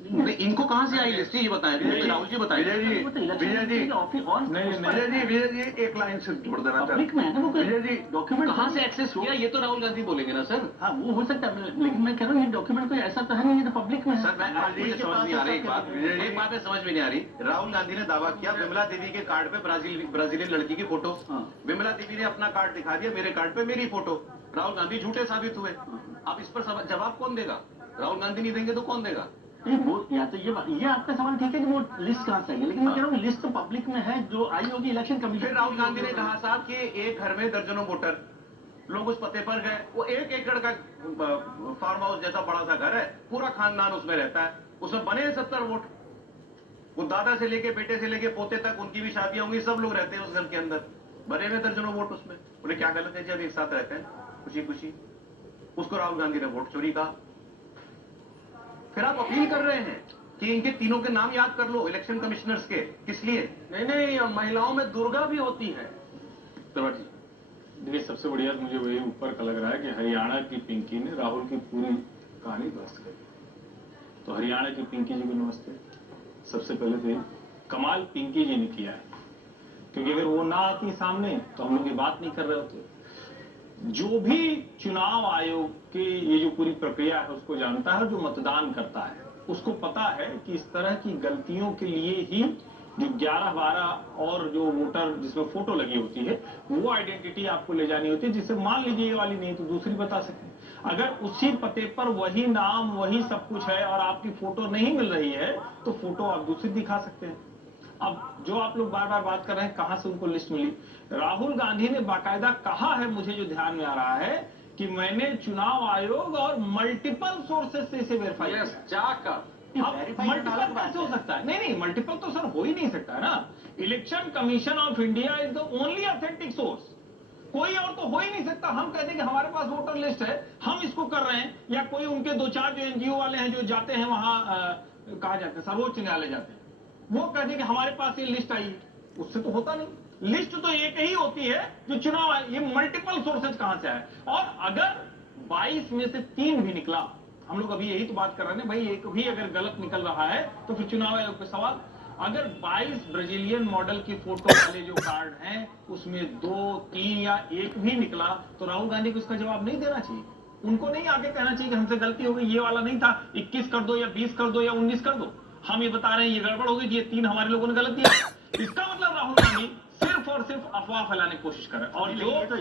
इनको कहाँ से आई लिस्ट, ये बताएं राहुल जी, बताएं। विजय जी एक लाइन से जोड़ देना पब्लिक में है ना वो, विजय जी डॉक्यूमेंट कहाँ से एक्सेस हुआ ये तो राहुल गांधी बोलेंगे ना सर। हाँ वो हो सकता है, लेकिन मैं कह रहा हूँ ये डॉक्यूमेंट कोई ऐसा तो है नहीं, ये तो पब्लिक में है। सर मैं मुझे समझ नहीं आ रही एक बात में समझ में नहीं आ रही। राहुल गांधी ने दावा किया विमला देवी के कार्ड पे ब्राजीलियन लड़की की फोटो, विमला देवी ने अपना कार्ड दिखा दिया, मेरे कार्ड पे मेरी फोटो, राहुल गांधी झूठे साबित हुए। अब इस पर जवाब कौन देगा? राहुल गांधी नहीं देंगे तो कौन देगा? नहीं वो या तो ये आपका सवाल ठीक है कि वो लिस्ट कहाँ से आई है, लेकिन मैं कह रहा हूँ लिस्ट तो पब्लिक में है जो आई होगी इलेक्शन कमीशन। फिर राहुल गांधी ने कहा साहब कि एक घर में दर्जनों वोटर, लोग उस पते पर गए, वो 1 एकड़ का फार्म हाउस जैसा बड़ा सा घर है, पूरा खानदान उसमें रहता है, उसमें बने हैं 70 वोट, वो दादा से लेके बेटे से लेके पोते तक उनकी भी शादियां होंगी, सब लोग रहते हैं उस घर के अंदर, बने हुए दर्जनों वोट उसमें। बोले क्या गलत है जब एक साथ रहते हैं खुशी खुशी? उसको राहुल गांधी ने वोट चोरी कहा। फिर आप अपील कर रहे हैं कि इनके तीनों के नाम याद कर लो इलेक्शन कमिश्नर्स के, किस लिए? नहीं, महिलाओं में दुर्गा भी होती है। देखिए सबसे बढ़िया मुझे वही ऊपर का लग रहा है कि हरियाणा की पिंकी ने राहुल की पूरी कहानी ध्वस्त कर दी। तो हरियाणा की पिंकी जी को नमस्ते। सबसे पहले तो कमाल पिंकी जी ने किया है, क्योंकि अगर वो ना आती सामने तो हम लोग ये बात नहीं कर रहे होते। जो भी चुनाव आयोग की ये जो पूरी प्रक्रिया है उसको जानता है, जो मतदान करता है उसको पता है कि इस तरह की गलतियों के लिए ही जो 11-12 और जो वोटर जिसमें फोटो लगी होती है वो आइडेंटिटी आपको ले जानी होती है, जिससे मान लीजिए ये वाली नहीं तो दूसरी बता सकें। अगर उसी पते पर वही नाम वही सब कुछ है और आपकी फोटो नहीं मिल रही है तो फोटो आप दूसरी दिखा सकते हैं। अब जो आप लोग बार बार बात कर रहे हैं कहां से उनको लिस्ट मिली, राहुल गांधी ने बाकायदा कहा है, मुझे जो ध्यान में आ रहा है कि मैंने चुनाव आयोग और मल्टीपल सोर्सेस से इसे वेरीफाई किया जाकर। मल्टीपल कैसे हो सकता है? नहीं मल्टीपल तो सर हो ही नहीं सकता है ना। Election commission of India is the only authentic source, कोई और तो हो ही नहीं सकता। हम कहते हैं कि हमारे पास वोटर लिस्ट है, हम इसको कर रहे हैं, या कोई उनके 2-4 जो एनजीओ वाले हैं जो जाते हैं वहां कहा जाता है सर्वोच्च न्यायालय जाते हैं, वो कहते हैं कि हमारे पास ये लिस्ट आई है, उससे तो होता नहीं। लिस्ट तो एक ही होती है जो चुनाव है, ये मल्टीपल सोर्सेज कहां से आए? और अगर 22 में से 3 भी निकला, हम लोग अभी यही तो बात कर रहे हैं भाई, एक भी अगर गलत निकल रहा है तो फिर चुनाव आयोग पे सवाल। अगर 22 ब्राजीलियन मॉडल की फोटो वाले जो कार्ड हैं उसमें 2, 3 या 1 भी निकला तो राहुल गांधी को इसका जवाब नहीं देना चाहिए। उनको नहीं आगे कहना चाहिए कि हमसे गलती हो गई, ये वाला नहीं था, 21 कर दो या 20 कर दो या 19 कर दो, हम ये बता रहे हैं ये गड़बड़ हो गई, ये 3 हमारे लोगों ने गलत दिया। इसका मतलब राहुल गांधी सिर्फ और सिर्फ अफवाह फैलाने की कोशिश कर रहे हैं। और जो